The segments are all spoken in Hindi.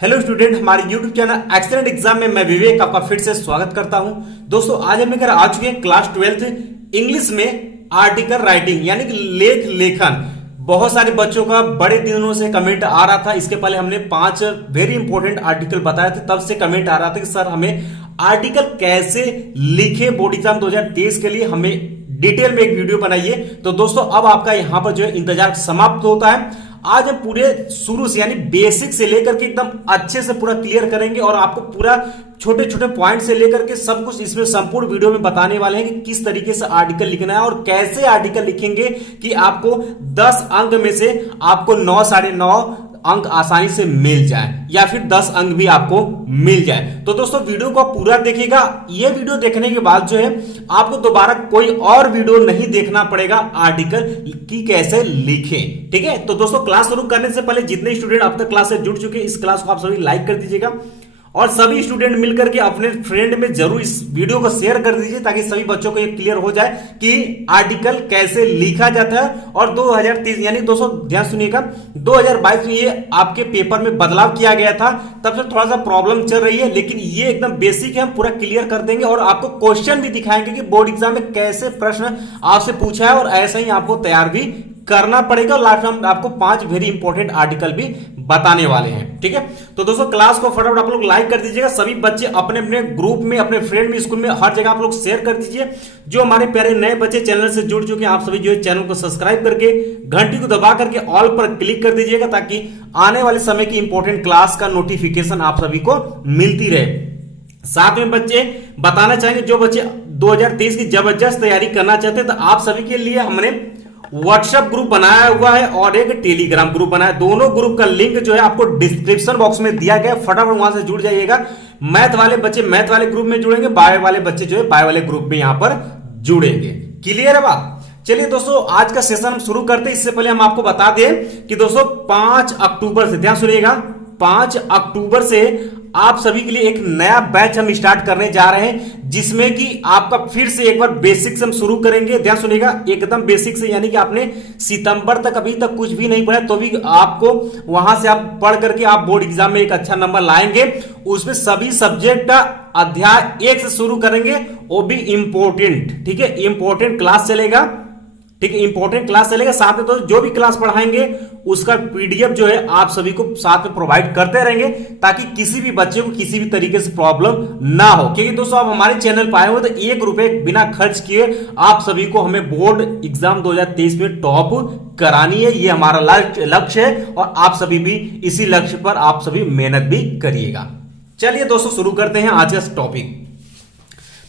हेलो स्टूडेंट, हमारे यूट्यूब चैनल एक्सीलेंट एग्जाम में मैं विवेक आपका फिर से स्वागत करता हूं। दोस्तों आज हम लेकर आ चुके हैं क्लास 12th इंग्लिश में आर्टिकल राइटिंग यानी कि लेख लेखन। बहुत सारे बच्चों का बड़े दिनों से कमेंट आ रहा था। इसके पहले हमने 5 वेरी इंपॉर्टेंट आर्टिकल बताए थे, तब से कमेंट आ रहा था कि सर हमें आर्टिकल कैसे लिखे बोर्ड एग्जाम 2023 के लिए, हमें डिटेल में एक वीडियो बनाइए। तो दोस्तों अब आपका यहां पर जो है इंतजार समाप्त होता है। आज हम पूरे शुरू से यानी बेसिक से लेकर के एकदम अच्छे से पूरा क्लियर करेंगे और आपको पूरा छोटे छोटे पॉइंट से लेकर के सब कुछ इसमें संपूर्ण वीडियो में बताने वाले हैं कि किस तरीके से आर्टिकल लिखना है और कैसे आर्टिकल लिखेंगे कि आपको 10 अंक में से आपको 9 साढ़े 9 अंक आसानी से मिल जाए या फिर 10 अंक भी आपको मिल जाए। तो दोस्तों वीडियो को पूरा देखिएगा। ये वीडियो देखने के बाद जो है आपको दोबारा कोई और वीडियो नहीं देखना पड़ेगा आर्टिकल की कैसे लिखें। ठीक है, तो दोस्तों क्लास शुरू करने से पहले जितने स्टूडेंट अब तक क्लास से जुड़ चुके हैं इस क्लास को आप सभी लाइक कर दीजिएगा और सभी स्टूडेंट मिलकर के अपने फ्रेंड में जरूर इस वीडियो को शेयर कर दीजिए ताकि सभी बच्चों को ये क्लियर हो जाए कि आर्टिकल कैसे लिखा जाता है। और 2023 यानी दोस्तों ध्यान सुनिएगा, 2022 में ये आपके पेपर में बदलाव किया गया था, तब से थोड़ा सा प्रॉब्लम चल रही है, लेकिन ये एकदम बेसिक है, हम पूरा क्लियर कर देंगे और आपको क्वेश्चन भी दिखाएंगे कि बोर्ड एग्जाम में कैसे प्रश्न आपसे पूछा है और ऐसा ही आपको तैयार भी करना पड़ेगा। लास्ट में हम आपको 5 वेरी इंपॉर्टेंट आर्टिकल भी बताने वाले हैं। ठीक है, तो दोस्तों क्लास को फटाफट आप लोग लाइक कर दीजिएगा। सभी बच्चे अपने अपने ग्रुप में, अपने फ्रेंड में, स्कूल में, हर जगह आप लोग शेयर कर दीजिए। जो हमारे प्यारे नए बच्चे चैनल से जुड़ चुके हैं आप सभी जो है चैनल को सब्सक्राइब करके घंटी को दबा करके ऑल पर क्लिक कर दीजिएगा ताकि आने वाले समय की इंपॉर्टेंट क्लास का नोटिफिकेशन आप सभी को मिलती रहे। साथ में बच्चे बताना चाहेंगे जो बच्चे 2023 की जबरदस्त तैयारी करना चाहते हैं तो आप सभी के लिए हमने व्हाट्सएप ग्रुप बनाया हुआ है और एक टेलीग्राम ग्रुप बनाया। दोनों ग्रुप का लिंक जो है आपको डिस्क्रिप्शन बॉक्स में दिया गया, फटाफट वहां से जुड़ जाइएगा। मैथ वाले बच्चे मैथ वाले ग्रुप में जुड़ेंगे, बायो वाले बच्चे जो है बायो वाले ग्रुप में यहां पर जुड़ेंगे। क्लियर है बात? चलिए दोस्तों आज का सेशन हम शुरू करते हैं। इससे पहले हम आपको बता दें कि दोस्तों 5 अक्टूबर से, ध्यान सुनिएगा, 5 अक्टूबर से आप सभी के लिए एक नया बैच हम स्टार्ट करने जा रहे हैं जिसमें कि आपका फिर से एक बार बेसिक से हम शुरू करेंगे। ध्यान सुनिएगा, एकदम बेसिक से, यानी कि आपने सितंबर तक अभी तक कुछ भी नहीं पढ़ा तो भी आपको वहां से आप पढ़ करके आप बोर्ड एग्जाम में एक अच्छा नंबर लाएंगे। उसमें सभी सब्जेक्ट का अध्याय 1 से शुरू करेंगे, वो भी इंपॉर्टेंट। ठीक है, इंपॉर्टेंट क्लास चलेगा। ठीक है, इंपॉर्टेंट क्लास चलेगा। साथ में तो जो भी क्लास पढ़ाएंगे उसका पीडीएफ जो है आप सभी को साथ में प्रोवाइड करते रहेंगे ताकि किसी भी बच्चे को किसी भी तरीके से प्रॉब्लम ना हो। क्योंकि दोस्तों आप हमारे चैनल पर आए हो तो 1 रुपए बिना खर्च किए आप सभी को हमें बोर्ड एग्जाम 2023 में टॉप करानी है, ये हमारा लक्ष्य है और आप सभी भी इसी लक्ष्य पर आप सभी मेहनत भी करिएगा। चलिए दोस्तों शुरू करते हैं आज का टॉपिक।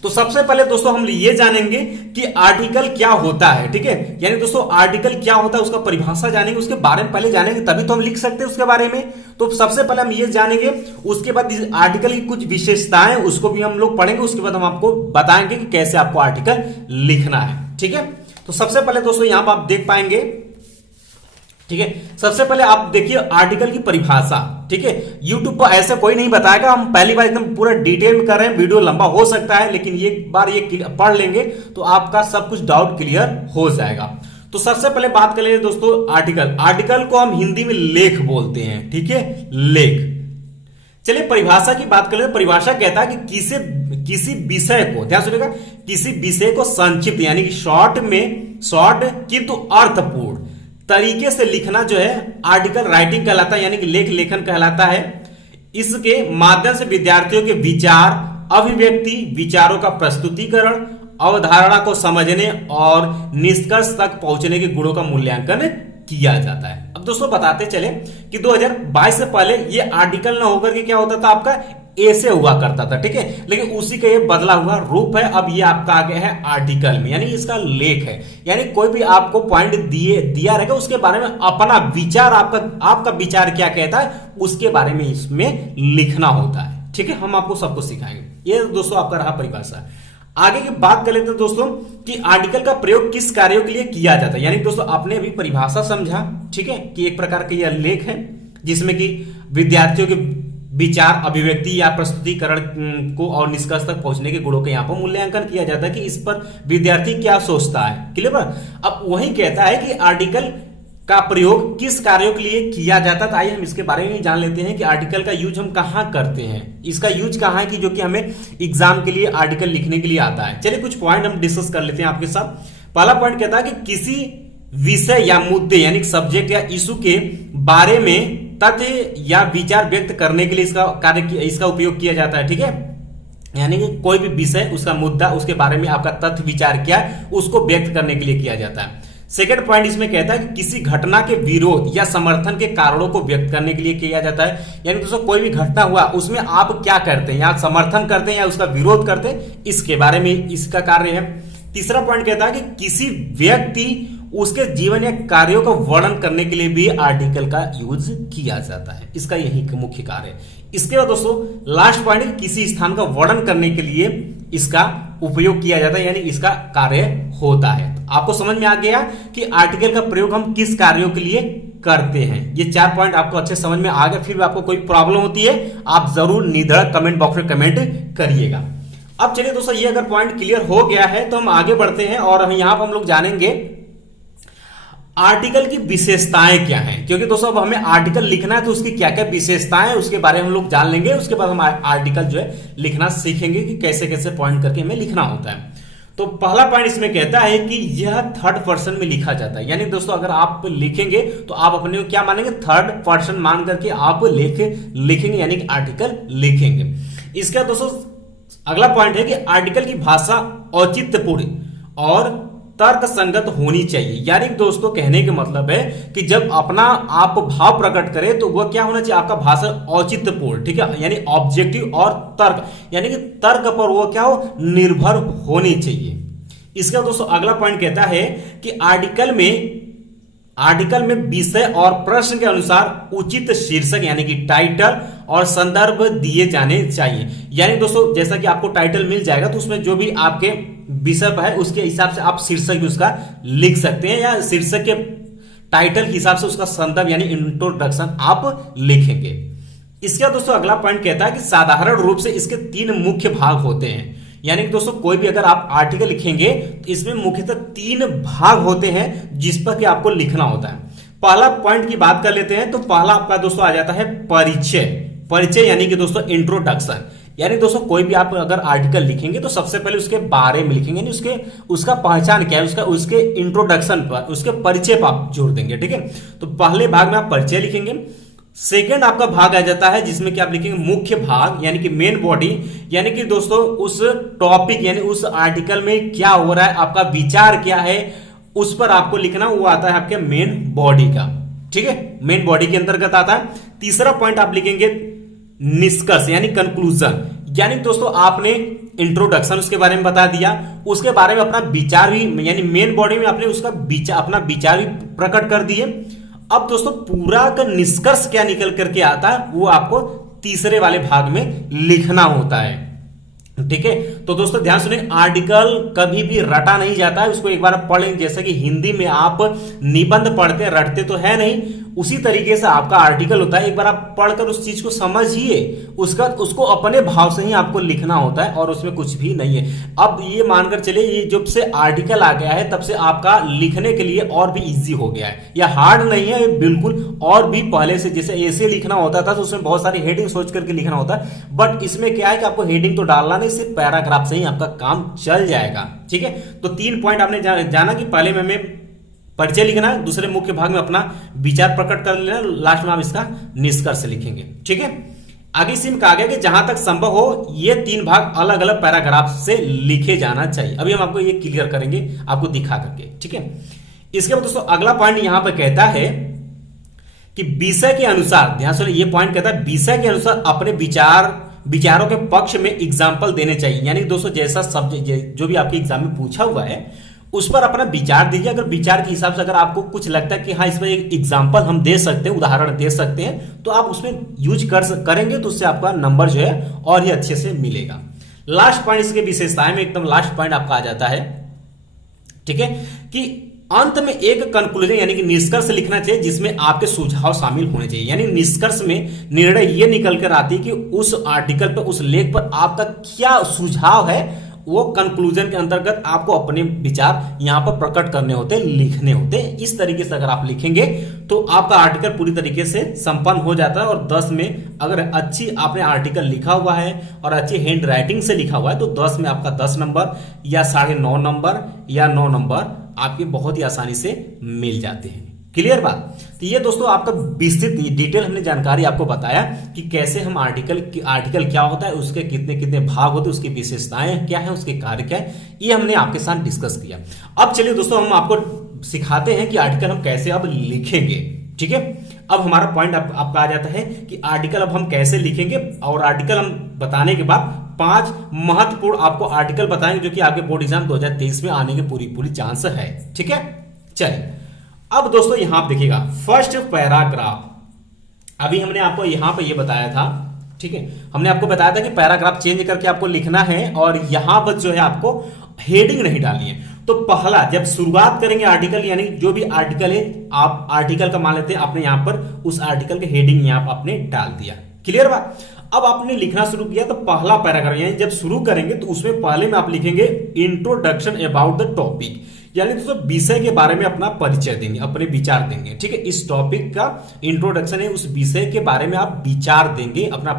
तो सबसे पहले दोस्तों हम ये जानेंगे कि आर्टिकल क्या होता है। ठीक है, यानी दोस्तों आर्टिकल क्या होता है उसका परिभाषा जानेंगे, उसके बारे में पहले जानेंगे तभी तो हम लिख सकते हैं उसके बारे में। तो सबसे पहले हम ये जानेंगे, उसके बाद इस आर्टिकल की कुछ विशेषताएं उसको भी हम लोग पढ़ेंगे, उसके बाद हम आपको बताएंगे कि कैसे आपको आर्टिकल लिखना है। ठीक है, तो सबसे पहले दोस्तों यहां पर आप देख पाएंगे, ठीक है, सबसे पहले आप देखिए आर्टिकल की परिभाषा। ठीक है, YouTube पर ऐसे कोई नहीं बताएगा, हम पहली बार एकदम पूरा डिटेल में कर रहे हैं, वीडियो लंबा हो सकता है लेकिन एक बार ये पढ़ लेंगे तो आपका सब कुछ डाउट क्लियर हो जाएगा। तो सबसे पहले बात कर लेंगे दोस्तों आर्टिकल। आर्टिकल को हम हिंदी में लेख बोलते हैं। ठीक है, लेख। चलिए परिभाषा की बात कर लेते हैं। परिभाषा कहता है कि किसी विषय को, ध्यान सुनिएगा, किसी विषय को संक्षिप्त यानी कि शॉर्ट किंतु अर्थपूर्ण तरीके से लिखना जो है आर्टिकल राइटिंग कहलाता है, यानी कि लेख लेखन कहलाता है। इसके माध्यम से विद्यार्थियों के विचार, अभिव्यक्ति, विचारों का प्रस्तुतिकरण, अवधारणा को समझने और निष्कर्ष तक पहुंचने के गुणों का मूल्यांकन किया जाता है। अब दोस्तों बताते चले कि 2022 से पहले ये आर्टिकल ना होकर के क्या होता था, आपका ऐसे हुआ करता था। ठीक है, लेकिन उसी का ये बदला हुआ रूप है। अब ये आपका आ गया है आर्टिकल में, यानी इसका लेख है। यानी कोई भी आपको पॉइंट दिया रहेगा उसके बारे में अपना विचार, आपका विचार क्या कहता है उसके बारे में इसमें लिखना होता है। ठीक है, हम आपको सब कुछ सिखाएंगे। ये दोस्तों आपका रहा परिभाषा। आगे की बात कर लेते हैं दोस्तों कि आर्टिकल का प्रयोग किस कार्यों के लिए किया जाता है। यानी दोस्तों आपने अभी परिभाषा समझा, ठीक है, कि एक प्रकार का यह लेख है जिसमें कि विद्यार्थियों के विचार, अभिव्यक्ति या प्रस्तुतिकरण को और निष्कर्ष तक पहुंचने के गुणों के यहाँ पर मूल्यांकन किया जाता है कि इस पर विद्यार्थी क्या सोचता है। क्लियर? अब वही कहता है कि आर्टिकल का प्रयोग किस कार्यों के लिए किया जाता है। तो आइए हम इसके बारे में जान लेते हैं कि आर्टिकल का यूज हम कहाँ करते हैं, इसका यूज कहाँ है कि जो कि हमें एग्जाम के लिए आर्टिकल लिखने के लिए आता है। चलिए कुछ पॉइंट हम डिस्कस कर लेते हैं आपके साथ। पहला पॉइंट कहता है कि किसी विषय या मुद्दे यानी सब्जेक्ट या इशू के बारे में तथ्य या विचार व्यक्त करने के लिए इसका उपयोग किया जाता है। ठीक है, यानी कि कोई भी विषय, उसका मुद्दा, उसके बारे में आपका तथ्य विचार क्या उसको व्यक्त करने के लिए किया जाता है। सेकेंड पॉइंट इसमें कहता है कि किसी घटना के विरोध या समर्थन के कारणों को व्यक्त करने के लिए किया जाता है। यानी दोस्तों कोई भी घटना हुआ उसमें आप क्या करते हैं, या समर्थन करते हैं या उसका विरोध करते हैं, इसके बारे में इसका कार्य है। तीसरा पॉइंट कहता है कि किसी व्यक्ति उसके जीवन या कार्यों का वर्णन करने के लिए भी आर्टिकल का यूज किया जाता है, इसका यही मुख्य कार्य है। इसके बाद दोस्तों लास्ट पॉइंट, किसी स्थान का वर्णन करने के लिए इसका उपयोग किया जाता है, यानी इसका कार्य होता है। तो आपको समझ में आ गया कि आर्टिकल का प्रयोग हम किस कार्यों के लिए करते हैं। ये 4 पॉइंट आपको अच्छे समझ में आ गए। फिर भी आपको कोई प्रॉब्लम होती है आप जरूर निधड़क कमेंट बॉक्स में कमेंट करिएगा। अब चलिए दोस्तों, ये अगर पॉइंट क्लियर हो गया है तो हम आगे बढ़ते हैं और यहां पर हम लोग जानेंगे आर्टिकल की विशेषताएं क्या हैं, क्योंकि दोस्तों अब हमें आर्टिकल लिखना है तो उसकी क्या क्या विशेषताएं हैं उसके बारे में हम लोग जान लेंगे। उसके बाद हम आर्टिकल जो है लिखना सीखेंगे कि कैसे कैसे पॉइंट करके हमें लिखना होता है। तो पहला पॉइंट इसमें कहता है कि यह थर्ड पर्सन में लिखा जाता है। यानी दोस्तों अगर आप लिखेंगे तो आप अपने को क्या मानेंगे, थर्ड पर्सन मान करके आप लिखेंगे, यानी कि आर्टिकल लिखेंगे। इसका दोस्तों अगला पॉइंट है कि आर्टिकल की भाषा औचित्यपूर्ण और तर्क संगत होनी चाहिए। यानी दोस्तों कहने के मतलब है कि जब अपना आप भाव प्रकट करें तो वह क्या होना चाहिए, आपका भाषा औचित्यपूर्ण, ठीक है, यानी ऑब्जेक्टिव और तर्क, यानी कि तर्क पर वो क्या हो, निर्भर होनी चाहिए। इसका दोस्तों अगला पॉइंट कहता है कि आर्टिकल में विषय और प्रश्न के अनुसार उचित शीर्षक यानी कि टाइटल और संदर्भ दिए जाने चाहिए। यानी दोस्तों जैसा कि आपको टाइटल मिल जाएगा तो उसमें जो भी आपके विषय है उसके हिसाब से आप शीर्षक भी उसका लिख सकते हैं, या शीर्षक के टाइटल के हिसाब से उसका संदर्भ यानी इंट्रोडक्शन आप लिखेंगे। इसका दोस्तों अगला पॉइंट कहता है कि साधारण रूप से इसके 3 मुख्य भाग होते हैं। यानी कि दोस्तों कोई भी अगर आप आर्टिकल लिखेंगे तो इसमें मुख्यतः 3 भाग होते हैं जिस पर कि आपको लिखना होता है। पहला पॉइंट की बात कर लेते हैं तो पहला आपका दोस्तों आ जाता है परिचय यानी कि दोस्तों इंट्रोडक्शन। यानी दोस्तों कोई भी आप अगर आर्टिकल लिखेंगे तो सबसे पहले उसके बारे में लिखेंगे, यानी उसका पहचान क्या है, उसके इंट्रोडक्शन पर, उसके परिचय पर आप जोर देंगे। ठीक है, तो पहले भाग में आप परिचय लिखेंगे। सेकेंड आपका भाग आ जाता है जिसमें कि आप लिखेंगे मुख्य भाग यानी कि मेन बॉडी, यानी कि दोस्तों उस टॉपिक यानी उस आर्टिकल में क्या हो रहा है, आपका विचार क्या है, उस पर आपको लिखना, वो आता है आपके मेन बॉडी का। ठीक है, मेन बॉडी के अंतर्गत आता है। तीसरा पॉइंट आप लिखेंगे निष्कर्ष यानी कंक्लूजन, यानी दोस्तों आपने इंट्रोडक्शन उसके बारे में बता दिया, उसके बारे में अपना विचार भी यानी मेन बॉडी में आपने उसका अपना विचार भी प्रकट कर दिए। अब दोस्तों पूरा का निष्कर्ष क्या निकल करके आता है वो आपको तीसरे वाले भाग में लिखना होता है। ठीक है, तो दोस्तों ध्यान सुनिए, आर्टिकल कभी भी रटा नहीं जाता है, उसको एक बार पढ़ लेंगे। जैसे कि हिंदी में आप निबंध पढ़ते हैं, रटते तो है नहीं, उसी तरीके से आपका आर्टिकल होता है। एक बार आप पढ़कर उस चीज को समझिए, उसको अपने भाव से ही आपको लिखना होता है और उसमें कुछ भी नहीं है। अब ये मानकर चलिए, ये जब से आर्टिकल आ गया है तब से आपका लिखने के लिए और भी इजी हो गया है, या हार्ड नहीं है बिल्कुल। और भी पहले से जैसे ऐसे लिखना होता था तो उसमें बहुत सारी हेडिंग सोच करके लिखना होता है, बट इसमें क्या है कि आपको हेडिंग तो डालना नहीं, सिर्फ पैराग्राफ से ही आपका काम चल जाएगा। ठीक है, तो 3 पॉइंट आपने जाना कि पहले में हमें परिचय लिखना है, दूसरे मुख्य भाग में अपना विचार प्रकट कर लेना, लास्ट में आप इसका निष्कर्ष लिखेंगे। ठीक है, आगे इसी में कहा गया कि जहां तक संभव हो ये 3 भाग अलग अलग पैराग्राफ से लिखे जाना चाहिए। अभी हम आपको ये क्लियर करेंगे आपको दिखा करके। ठीक है, इसके बाद दोस्तों अगला पॉइंट यहां पर कहता है कि विषय के अनुसार, ध्यान सुनिए, ये पॉइंट कहता है विषय के अनुसार अपने विचारों के पक्ष में एग्जाम्पल देने चाहिए। यानी दोस्तों जैसा सब्जेक्ट जो भी आपके एग्जाम में पूछा हुआ है उस पर अपना विचार दीजिए। अगर विचार के हिसाब से अगर आपको कुछ लगता है कि हाँ इसमें एक एग्जाम्पल हम दे सकते हैं, उदाहरण दे सकते हैं, तो आप उसमें यूज करेंगे तो उससे आपका नंबर जो है और ही अच्छे से मिलेगा। लास्ट पॉइंट इसके विशेषताएं में एकदम लास्ट पॉइंट आपका आ जाता है। ठीक है, कि अंत में एक कंक्लूजन यानी कि निष्कर्ष लिखना चाहिए जिसमें आपके सुझाव शामिल होने चाहिए। यानी निष्कर्ष में निर्णय ये निकल कर आती है कि उस आर्टिकल पर, उस लेख पर आपका क्या सुझाव है, वो कंक्लूजन के अंतर्गत आपको अपने विचार यहां पर प्रकट करने होते हैं, लिखने होते हैं। इस तरीके से अगर आप लिखेंगे तो आपका आर्टिकल पूरी तरीके से संपन्न हो जाता है। और 10 में अगर अच्छी आपने आर्टिकल लिखा हुआ है और अच्छी हैंड राइटिंग से लिखा हुआ है तो 10 में आपका 10 नंबर या 9.5 नंबर या 9 नंबर आपके बहुत ही आसानी से मिल जाते हैं। क्लियर बात। तो ये दोस्तों आपका विस्तृत डिटेल हमने जानकारी आपको बताया कि कैसे हम आर्टिकल क्या होता है, उसके कितने कितने भाग होते हैं, उसकी विशेषताएं क्या है, उसके कार्य क्या है, ये हमने आपके साथ डिस्कस किया। अब चलिए दोस्तों हम आपको सिखाते हैं कि आर्टिकल हम कैसे अब लिखेंगे। ठीक है, अब हमारा पॉइंट आपका आ जाता है कि आर्टिकल अब हम कैसे लिखेंगे। और आर्टिकल हम बताने के बाद 5 महत्वपूर्ण आपको आर्टिकल बताएंगे जो कि आपके बोर्ड एग्जाम 2023 में आने की पूरी चांस है। ठीक है, चलिए अब दोस्तों यहां आप देखिएगा फर्स्ट पैराग्राफ। अभी हमने आपको यहां पे ये बताया था, ठीक है, हमने आपको बताया था कि पैराग्राफ चेंज करके आपको लिखना है और यहां पर जो है आपको हेडिंग नहीं डालनी है। तो पहला जब शुरुआत करेंगे आर्टिकल, यानी जो भी आर्टिकल है आप आर्टिकल का मान लेते हैं, आपने यहां पर उस आर्टिकल के हेडिंग यहां पर आपने डाल दिया। क्लियर बात। अब आपने लिखना शुरू किया तो पहला पैराग्राफ यानी जब शुरू करेंगे तो उसमें पहले में आप लिखेंगे इंट्रोडक्शन अबाउट द टॉपिक, यानी दोस्तों विषय के बारे में अपना परिचय देंगे, अपने विचार देंगे। ठीक है, इस टॉपिक का इंट्रोडक्शन है, उस विषय के बारे में आप विचार देंगे, अपना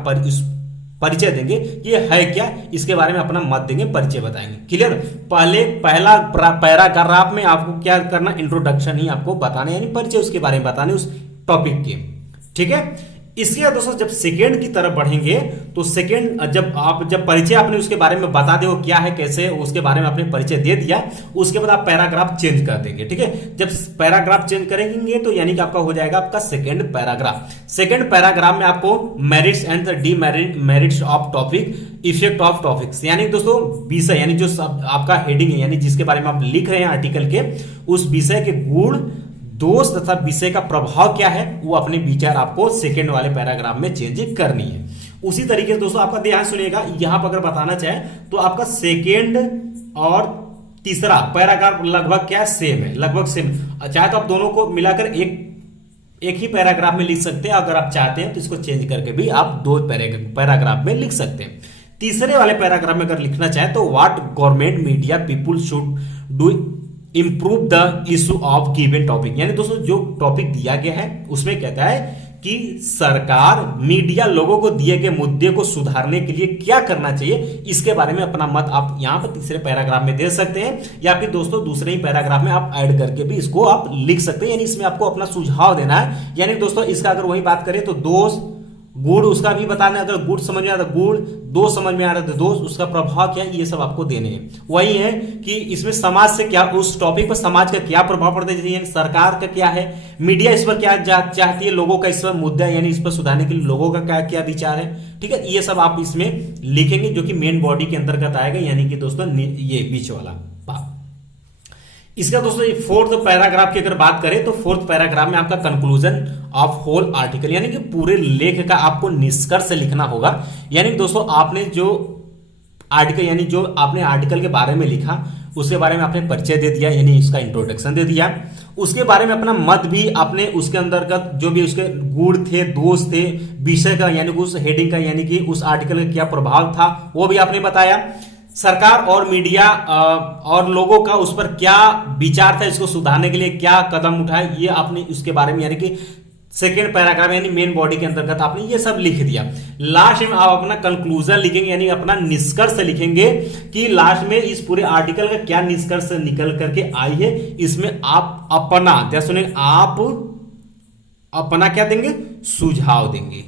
परिचय देंगे, ये है क्या, इसके बारे में अपना मत देंगे, परिचय बताएंगे। क्लियर। पहला पैराग्राफ में आपको क्या करना, इंट्रोडक्शन ही आपको बताना, यानी परिचय उसके बारे में बताने उस टॉपिक के। ठीक है, इसके बाद दोस्तों जब सेकेंड की तरफ बढ़ेंगे तो सेकेंड जब परिचय आपने उसके बारे में बता दे वो क्या है कैसे, उसके बारे में आपने परिचय दे दिया, उसके बाद आप पैराग्राफ चेंज कर देंगे। ठीक है, जब पैराग्राफ चेंज करेंगे तो यानी कि आपका हो जाएगा आपका सेकेंड पैराग्राफ। सेकेंड पैराग्राफ में आपको merits and merits of topic, effect of topics, यानी दोस्तों विषय, यानी जो आपका हेडिंग है, यानी जिसके बारे में आप लिख रहे हैं आर्टिकल के, उस विषय के गुण दोष तथा विषय का प्रभाव क्या है, वो अपने विचार आपको सेकेंड वाले पैराग्राफ में चेंज करनी है। उसी तरीके से दोस्तों आपका ध्यान सुनिएगा, यहां पर अगर बताना चाहे तो आपका सेकेंड और तीसरा पैराग्राफ लगभग क्या सेम है, लगभग सेम। चाहे तो आप दोनों को मिलाकर एक ही पैराग्राफ में लिख सकते हैं, अगर आप चाहते हैं तो इसको चेंज करके भी आप 2 पैराग्राफ में लिख सकते हैं। तीसरे वाले पैराग्राफ में अगर लिखना चाहे तो what government media people should do improve the issue of given topic, यानी दोस्तों जो टॉपिक दिया गया है उसमें कहता है कि सरकार मीडिया लोगों को दिए गए मुद्दे को सुधारने के लिए क्या करना चाहिए, इसके बारे में अपना मत आप यहां पर तीसरे पैराग्राफ में दे सकते हैं, या फिर दोस्तों दूसरे ही पैराग्राफ में आप ऐड करके भी इसको आप लिख सकते हैं। यानी इसमें आपको अपना सुझाव देना है। यानी दोस्तों इसका अगर वही बात करें तो दोष गुड़ उसका भी बताना है, अगर गुड़ समझ में आ रहा है गुड़, दोष समझ में आ रहा है तो दोष, उसका प्रभाव क्या है, ये सब आपको देने हैं। वही है कि इसमें समाज से क्या, उस टॉपिक पर समाज का क्या प्रभाव पड़ता है, यानी सरकार का क्या है, मीडिया इस पर क्या चाहती है, लोगों का इस पर मुद्दा है, यानी इस पर सुधारने के लिए लोगों का क्या क्या विचार है। ठीक है, ये सब आप इसमें लिखेंगे जो कि मेन बॉडी के अंतर्गत आएगा, यानी कि दोस्तों ये बीच वाला भाग। इसका दोस्तों फोर्थ पैराग्राफ की अगर बात करें तो फोर्थ पैराग्राफ में आपका कंक्लूजन ऑफ होल आर्टिकल, यानी कि पूरे लेख का आपको निष्कर्ष लिखना होगा। यानी दोस्तों आपने जो आर्टिकल, यानी जो आपने आर्टिकल के बारे में लिखा उसके बारे में आपने परिचय दे दिया, यानी उसका इंट्रोडक्शन दे दिया, उसके बारे में अपना मत भी आपने उसके अंतर्गत जो भी उसके गुण थे, दोष थे, विषय का यानी उस हेडिंग का, यानी कि उस आर्टिकल का क्या प्रभाव था वो भी आपने बताया, सरकार और मीडिया और लोगों का उस पर क्या विचार था, इसको सुधारने के लिए क्या कदम उठाए, ये आपने उसके बारे में, यानी कि सेकेंड पैराग्राफ यानी मेन बॉडी के अंतर्गत आपने ये सब लिख दिया। लास्ट में आप अपना कंक्लूजन लिखेंगे, यानी अपना निष्कर्ष लिखेंगे कि लास्ट में इस पूरे आर्टिकल का क्या निष्कर्ष निकल करके आई है। इसमें आप अपना, क्या सुनेंगे, आप अपना क्या देंगे, सुझाव देंगे।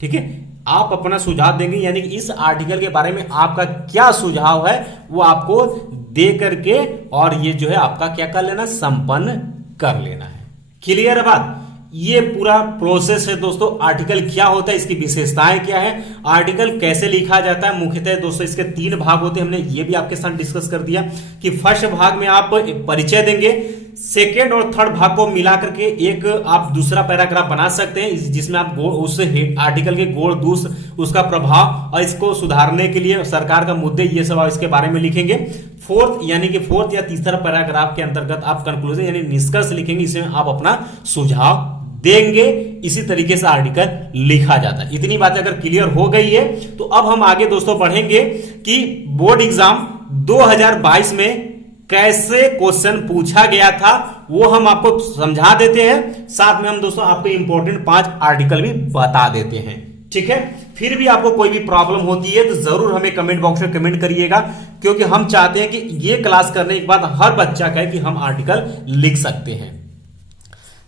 ठीक है, आप अपना सुझाव देंगे, यानी कि इस आर्टिकल के बारे में आपका क्या सुझाव है वो आपको दे करके और ये जो है आपका क्या कर लेना, संपन्न कर लेना है। क्लियर है बात। ये पूरा प्रोसेस है दोस्तों। आर्टिकल क्या होता है, इसकी विशेषताएं क्या है, आर्टिकल कैसे लिखा जाता है। मुख्यतः दोस्तों इसके 3 भाग होते हैं, हमने ये भी आपके साथ डिस्कस कर दिया कि फर्स्ट भाग में आप परिचय देंगे, सेकेंड और थर्ड भाग को मिला करके एक आप दूसरा पैराग्राफ बना सकते हैं जिसमें आप उस आर्टिकल के गुण दोष, उसका प्रभाव और इसको सुधारने के लिए सरकार का मुद्दे, ये सब इसके बारे में लिखेंगे। फोर्थ यानी कि फोर्थ या तीसरा पैराग्राफ के अंतर्गत आप कंक्लूजन यानी निष्कर्ष लिखेंगे, इसमें आप अपना सुझाव देंगे। इसी तरीके से आर्टिकल लिखा जाता है। इतनी बातें अगर क्लियर हो गई है तो अब हम आगे दोस्तों बढ़ेंगे कि बोर्ड एग्जाम 2022 में कैसे क्वेश्चन पूछा गया था वो हम आपको समझा देते हैं, साथ में हम दोस्तों आपको इंपॉर्टेंट 5 आर्टिकल भी बता देते हैं। ठीक है, फिर भी आपको कोई भी प्रॉब्लम होती है तो जरूर हमें कमेंट बॉक्स में कमेंट करिएगा, क्योंकि हम चाहते हैं कि ये क्लास करने के बाद हर बच्चा कहे कि हम आर्टिकल लिख सकते हैं।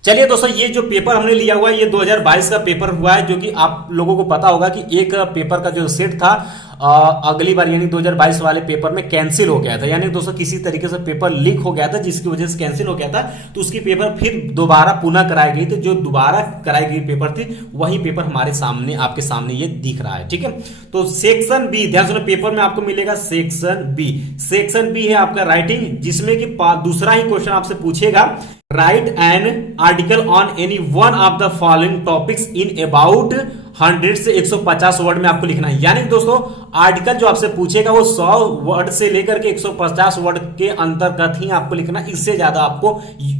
चलिए दोस्तों, ये जो पेपर हमने लिया हुआ है ये 2022 का पेपर हुआ है, जो कि आप लोगों को पता होगा कि एक पेपर का जो सेट था अगली बार यानी 2022 वाले पेपर में कैंसिल हो गया था, यानी दोस्तों किसी तरीके से पेपर लीक हो गया था जिसकी वजह से कैंसिल हो गया था, तो उसकी पेपर फिर दोबारा पुनः कराई गई थी। जो दोबारा कराई गई पेपर थी वही पेपर हमारे सामने आपके सामने ये दिख रहा है। ठीक है, तो सेक्शन बी, ध्यान सुनो, पेपर में आपको मिलेगा सेक्शन बी। सेक्शन बी है आपका राइटिंग, जिसमें कि दूसरा ही क्वेश्चन आपसे पूछेगा, right an article on any one of the following topics in about 100 से 150 वर्ड में आपको लिखना है। यानी दोस्तों आर्टिकल जो आपसे पूछेगा वो 100 वर्ड से लेकर के 150 वर्ड के अंतर्गत ही आपको लिखना, इससे ज्यादा आपको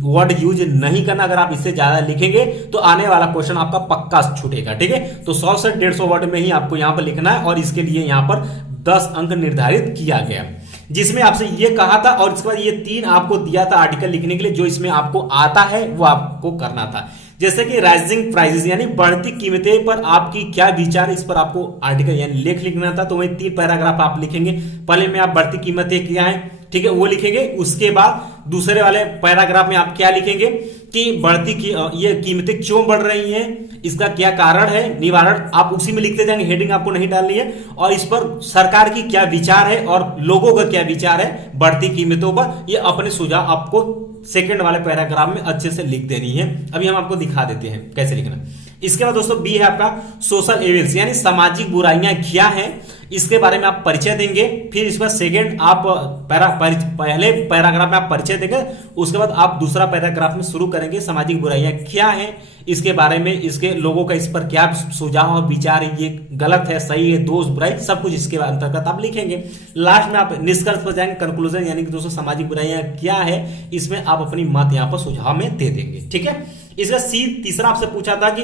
वर्ड यूज नहीं करना। अगर आप इससे ज्यादा लिखेंगे तो आने वाला क्वेश्चन आपका पक्का छूटेगा। ठीक है, तो 100 से 150 वर्ड में ही आपको यहां पर लिखना है, और इसके लिए यहां पर 10 अंक निर्धारित किया गया, जिसमें आपसे ये कहा था, और इसके बाद ये 3 आपको दिया था आर्टिकल लिखने के लिए, जो इसमें आपको आता है वो आपको करना था। जैसे कि राइजिंग प्राइसेस यानी बढ़ती कीमतें पर आपकी क्या विचार, इस पर आपको आर्टिकल यानी लेख लिखना था। तो वही 3 पैराग्राफ आप लिखेंगे। पहले में आप बढ़ती कीमतें क्या है, ठीक है, वो लिखेंगे। उसके बाद दूसरे वाले पैराग्राफ में आप क्या लिखेंगे कि बढ़ती ये कीमतें क्यों बढ़ रही हैं, इसका क्या कारण है, निवारण, आप उसी में लिखते जाएंगे, हेडिंग आपको नहीं डालनी है। और इस पर सरकार की क्या विचार है और लोगों का क्या विचार है बढ़ती कीमतों पर, ये अपने सुझाव आपको सेकंड वाले पैराग्राफ में अच्छे से लिख देनी है। अभी हम आपको दिखा देते हैं कैसे लिखना। इसके बाद दोस्तों बी है आपका सोशल एविल्स यानी सामाजिक बुराइयां क्या हैं, इसके बारे में आप परिचय देंगे। फिर इसके बाद सेकेंड आप पहले पैराग्राफ में आप परिचय देंगे, उसके बाद आप दूसरा पैराग्राफ में शुरू करेंगे सामाजिक बुराइयां क्या हैं, इसके बारे में, इसके लोगों का इस पर क्या सुझाव और विचार है, ये गलत है, सही है, दोष बुराई, सब कुछ इसके अंतर्गत आप लिखेंगे। लास्ट में आप निष्कर्ष पर जाएंगे, कंक्लूजन, यानी कि दोस्तों सामाजिक बुराइयां क्या है, इसमें आप अपनी मत यहां पर सुझाव में दे देंगे। ठीक है, इसका सी तीसरा आपसे पूछा था कि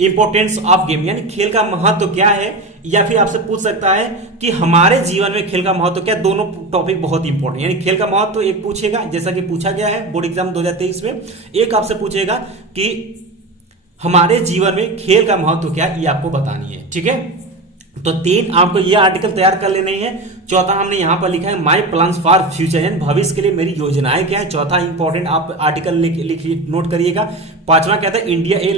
इंपोर्टेंस ऑफ गेम यानी खेल का महत्व क्या है, या फिर आपसे पूछ सकता है कि हमारे जीवन में खेल का महत्व क्या। दोनों टॉपिक बहुत इंपॉर्टेंट, यानी खेल का महत्व एक पूछेगा, जैसा कि पूछा गया है बोर्ड एग्जाम 2023 में। एक आपसे पूछेगा कि हमारे जीवन में खेल का महत्व क्या, ये आपको बतानी है। ठीक है, तो 3 आपको ये आर्टिकल तैयार कर लेने हैं। चौथा हमने यहां पर लिखा है माय प्लान्स फॉर फ्यूचर यानी भविष्य के लिए मेरी योजनाएं क्या है। चौथा इंपॉर्टेंट आप आर्टिकल लिखिए, नोट करिएगा। पांचवा कहता है India a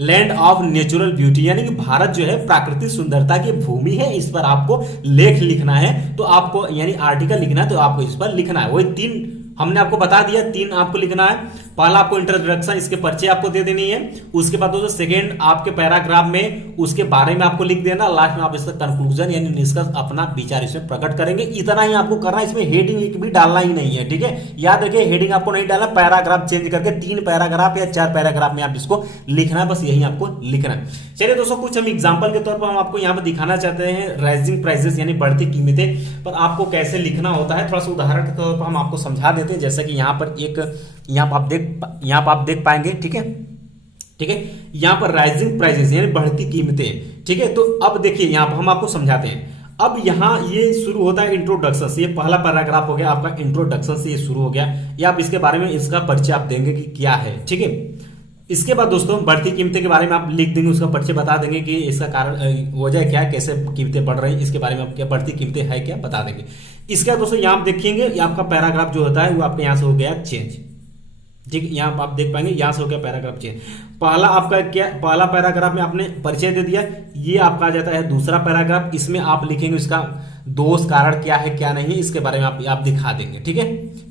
land of natural beauty यानी कि भारत जो है प्राकृतिक सुंदरता की भूमि है, इस पर आपको लेख लिखना है। तो आपको यानी आर्टिकल लिखना है तो आपको इस पर लिखना है। वही 3 हमने आपको बता दिया, 3 आपको लिखना है। पहला आपको इंट्रोडक्शन, इसके परिचय आपको दे देनी है। उसके बाद दोस्तों सेकंड आपके पैराग्राफ में उसके बारे में आपको लिख देना। लास्ट में आप इसका कंक्लूजन यानी निष्कर्ष अपना विचार इसमें प्रकट करेंगे। इतना ही आपको करना है, इसमें हेडिंग एक भी डालना ही नहीं है। ठीक है, याद रखिए हेडिंग आपको नहीं डालना, पैराग्राफ चेंज करके 3 पैराग्राफ या 4 पैराग्राफ में आप इसको लिखना है, बस यही आपको लिखना है। चलिए दोस्तों, कुछ हम एग्जाम्पल के तौर पर हम आपको यहाँ पर दिखाना चाहते हैं राइजिंग प्राइसेस यानी बढ़ती कीमतें पर आपको कैसे लिखना होता है। थोड़ा सा उदाहरण के तौर पर हम आपको समझा देते हैं, जैसे कि यहाँ पर यहाँ पर आप देख पाएंगे। ठीक है, ठीक है, यहाँ पर राइजिंग प्राइसेस यानी बढ़ती कीमतें। ठीक है, तो अब देखिए यहाँ पर हम आपको समझाते हैं। अब यहाँ ये शुरू होता है इंट्रोडक्शन से, ये पहला पैराग्राफ हो गया आपका, इंट्रोडक्शन से ये शुरू हो गया। या आप इसके बारे में इसका परिचय आप देंगे कि क्या है। ठीक है, इसके बाद दोस्तों बढ़ती कीमतें के बारे में आप लिख देंगे, उसका परिचय बता देंगे कि इसका कारण वजह क्या है, कैसे कीमतें बढ़ रही हैं, इसके बारे में आप क्या बढ़ती कीमतें है क्या बता देंगे। इसके बाद दोस्तों यहाँ आप देखेंगे आपका पैराग्राफ जो होता है वो आपके यहाँ से हो गया चेंज। ठीक है, यहाँ आप देख पाएंगे यहाँ से हो गया पैराग्राफ चेंज। पहला आपका क्या, पहला पैराग्राफ में आपने परिचय दे दिया, ये आपका आ जाता है दूसरा पैराग्राफ। इसमें आप लिखेंगे इसका दोष कारण क्या है क्या नहीं है, इसके बारे में आप दिखा देंगे। ठीक है,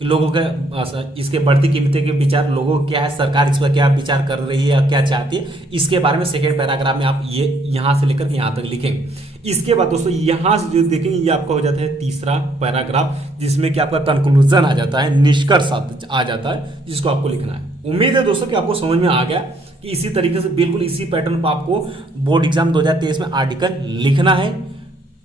लोगों का इसके बढ़ती कीमतें के विचार, लोगों क्या है, सरकार इस पर क्या विचार कर रही है, क्या चाहती है, इसके बारे में सेकेंड पैराग्राफ में आप ये यहाँ से लेकर यहाँ तक लिखेंगे। इसके बाद दोस्तों यहाँ से जो देखेंगे ये आपका हो जाता है तीसरा पैराग्राफ, जिसमें कि आपका कंक्लूजन आ जाता है, निष्कर्ष आ जाता है, जिसको आपको लिखना है। उम्मीद है दोस्तों कि आपको समझ में आ गया कि इसी तरीके से बिल्कुल इसी पैटर्न पर आपको बोर्ड एग्जाम 2023 में आर्टिकल लिखना है।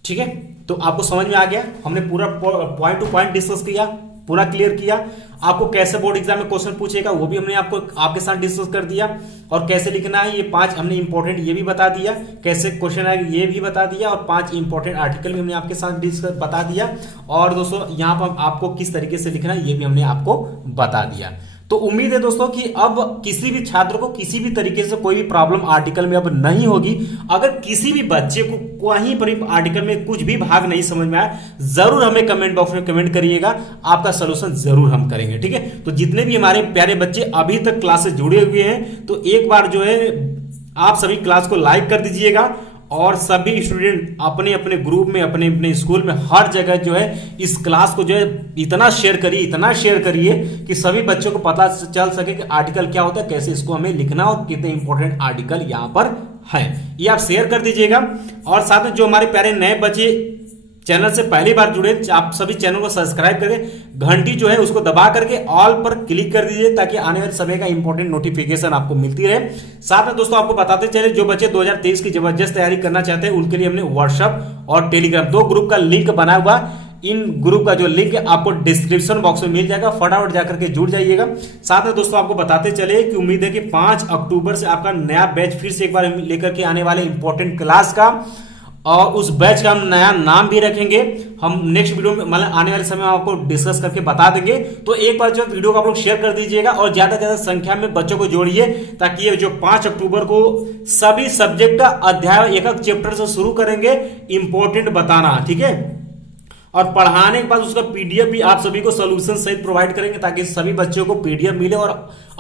ठीक है, तो आपको समझ में आ गया, हमने पूरा पॉइंट टू पॉइंट डिस्कस किया। पूरा क्लियर किया। आपको कैसे बोर्ड एग्जाम में क्वेश्चन पूछेगा वो भी हमने आपको आपके साथ डिस्कस कर दिया, और कैसे लिखना है ये 5 हमने इंपॉर्टेंट ये भी बता दिया, कैसे क्वेश्चन आएगा ये भी बता दिया, और 5 इंपॉर्टेंट आर्टिकल भी हमने आपके साथ डिस्कस बता दिया। और दोस्तों यहाँ पर आपको किस तरीके से लिखना है ये भी हमने आपको बता दिया। तो उम्मीद है दोस्तों कि अब किसी भी छात्र को किसी भी तरीके से कोई भी प्रॉब्लम आर्टिकल में अब नहीं होगी। अगर किसी भी बच्चे को कहीं पर भी आर्टिकल में कुछ भी भाग नहीं समझ में आया, जरूर हमें कमेंट बॉक्स में कमेंट करिएगा, आपका सलूशन जरूर हम करेंगे। ठीक है, तो जितने भी हमारे प्यारे बच्चे अभी तक क्लास से जुड़े हुए हैं, तो एक बार जो है आप सभी क्लास को लाइक कर दीजिएगा, और सभी स्टूडेंट अपने अपने ग्रुप में, अपने अपने स्कूल में, हर जगह जो है इस क्लास को जो है इतना शेयर करिए कि सभी बच्चों को पता चल सके कि आर्टिकल क्या होता है, कैसे इसको हमें लिखना, और कितने इंपॉर्टेंट आर्टिकल यहां पर है, ये आप शेयर कर दीजिएगा। और साथ में जो हमारे प्यारे नए बच्चे चैनल से पहली बार जुड़े, आप सभी चैनल को सब्सक्राइब करें, घंटी जो है उसको दबा करके ऑल पर क्लिक कर दीजिए, ताकि आने वाले समय का इंपॉर्टेंट नोटिफिकेशन आपको मिलती रहे। साथ में दोस्तों आपको बताते चले, जो बच्चे 2023 की जबरदस्त तैयारी करना चाहते हैं उनके लिए हमने व्हाट्सएप और टेलीग्राम 2 ग्रुप का लिंक बनाया हुआ। इन ग्रुप का जो लिंक है आपको डिस्क्रिप्शन बॉक्स में मिल जाएगा, फटाफट जाकर के जुड़ जाइएगा। साथ में दोस्तों आपको बताते चले कि उम्मीद है कि 5 अक्टूबर से आपका नया बैच फिर से एक बार लेकर के आने वाले इंपॉर्टेंट क्लास का, और उस बैच का हम नया नाम भी रखेंगे। हम नेक्स्ट वीडियो में मतलब आने वाले समय में आपको डिस्कस करके बता देंगे। तो एक बार जो वीडियो को आप लोग शेयर कर दीजिएगा, और ज्यादा से ज्यादा संख्या में बच्चों को जोड़िए, ताकि ये जो 5 अक्टूबर को सभी सब्जेक्ट का अध्याय एक चैप्टर से शुरू करेंगे, इंपॉर्टेंट बताना। ठीक है, और पढ़ाने के बाद उसका पीडीएफ भी आप सभी को सोल्यूशन सहित प्रोवाइड करेंगे, ताकि सभी बच्चों को पीडीएफ मिले और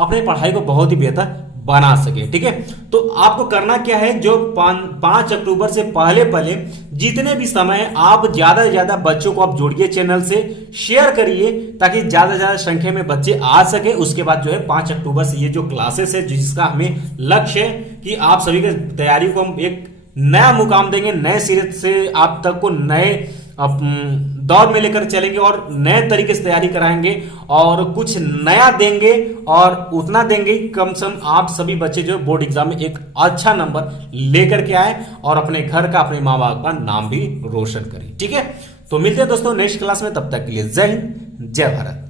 अपने पढ़ाई को बहुत ही बेहतर बना सके। ठीक है, तो आपको करना क्या है, जो 5 अक्टूबर से पहले पहले जितने भी समय आप ज्यादा से ज्यादा बच्चों को आप जोड़िए, चैनल से शेयर करिए, ताकि ज्यादा से ज्यादा संख्या में बच्चे आ सके। उसके बाद जो है 5 अक्टूबर से ये जो क्लासेस है, जिसका हमें लक्ष्य है कि आप सभी की तैयारी को हम एक नया मुकाम देंगे, नए सिरे से आप तक को नए दौर में लेकर चलेंगे, और नए तरीके से तैयारी कराएंगे, और कुछ नया देंगे, और उतना देंगे कम से कम आप सभी बच्चे जो बोर्ड एग्जाम में एक अच्छा नंबर लेकर के आए, और अपने घर का, अपने माँ बाप का नाम भी रोशन करें। ठीक है, तो मिलते हैं दोस्तों नेक्स्ट क्लास में, तब तक के लिए जय हिंद, जय भारत।